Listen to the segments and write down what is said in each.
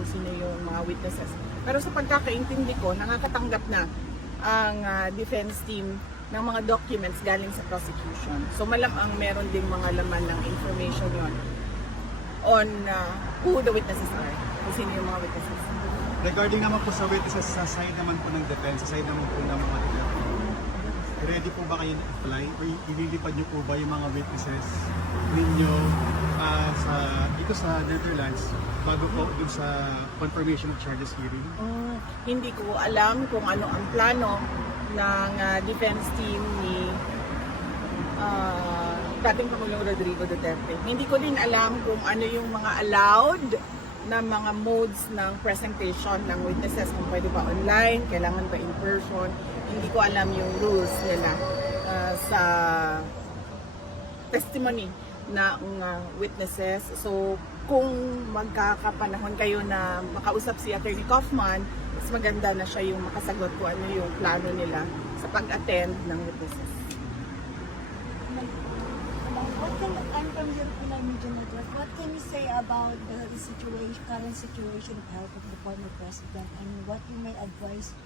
kung sino yung mga witnesses. Pero sa pagkakaintindi ko, nakakatanggap na ang ah, defense team ng mga documents galing sa prosecution. So malamang meron ding mga laman ng information yon on ah, who the witnesses are, kung sino yung mga witnesses. Regarding naman po sa witnesses sa side naman po ng defense, sa side naman po ng mga defense, ready po ba kayo na apply or ililipad niyo po ba yung mga witnesses ninyo ah, sa dito sa Netherlands bago po dun sa confirmation of charges hearing? Mm, hindi ko alam kung ano ang plano ng ah, defense team ni ah, dating Pangulong Rodrigo Duterte. Hindi ko din alam kung ano yung mga allowed na mga modes ng presentation ng witnesses kung pwede ba online, kailangan ba in person. Hindi ko alam yung rules nila ah, sa testimony ng uh, witnesses. So, kung magkakapanahon kayo na makausap si Attorney Kaufman, mas maganda na siya yung makasagot kung ano yung plano nila sa pag-attend ng witnesses. What can. What can you say about the situation, current situation of health of the former president, and what you may advise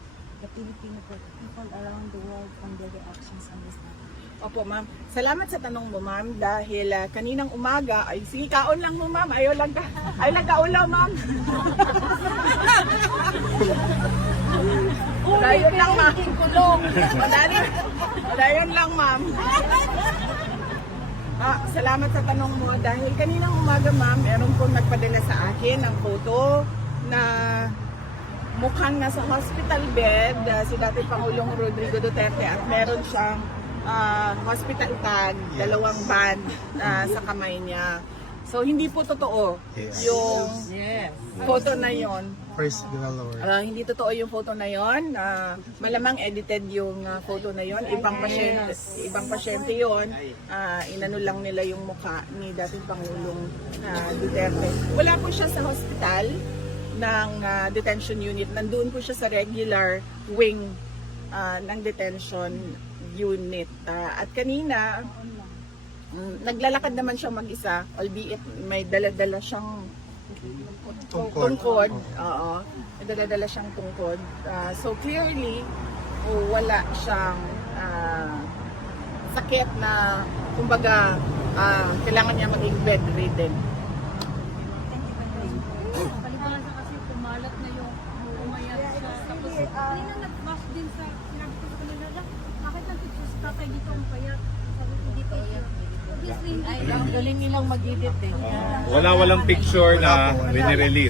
the Filipino people around the world on their reactions on this matter? Opo, ma'am. Salamat sa tanong mo, ma'am, dahil ah, kaninang umaga, ay sige, kaon lang mo, ma'am. Ayaw lang ka, ayaw lang ka ulaw, ma'am. Dayon lang, ma'am. Kulong. Dayon lang, ma'am. Ah, salamat sa tanong mo dahil kaninang umaga ma'am, meron pong nagpadala sa akin ng photo na mukhang nasa hospital bed ah, si dating Pangulong Rodrigo Duterte at meron siyang ah, hospital tag, dalawang band ah, sa kamay niya. So hindi po totoo Yes. yung photo na yon. First, the lower. Ah, hindi totoo yung photo na yon. Ah, malamang edited yung ah, photo na yon. Ibang pasyente, ibang pasyente yon. Ah, inano lang nila yung mukha ni dating Pangulong ah, Duterte. Wala po siya sa hospital ng ah, detention unit. Nandun po siya sa regular wing ah, ng detention unit. Ah, at kanina, mm, naglalakad naman siya mag-isa, albeit may dala-dala siyang Tungkod. tungkod. Oo. May dala-dala siyang tungkod. Ah, so clearly, oh, wala siyang ah, sakit na kumbaga ah, kailangan niya maging bedridden. Palibasa kasi kumalat na yung umayat siya. Tapos, kanina nag-flash din sa, sinabi ko sa kanila, "Dak, bakit ang tatay dito ang payat? Sabi ko, dito siya. Obviously, hindi. Ang galing nilang mag-edit eh. Wala walang picture na binirelease.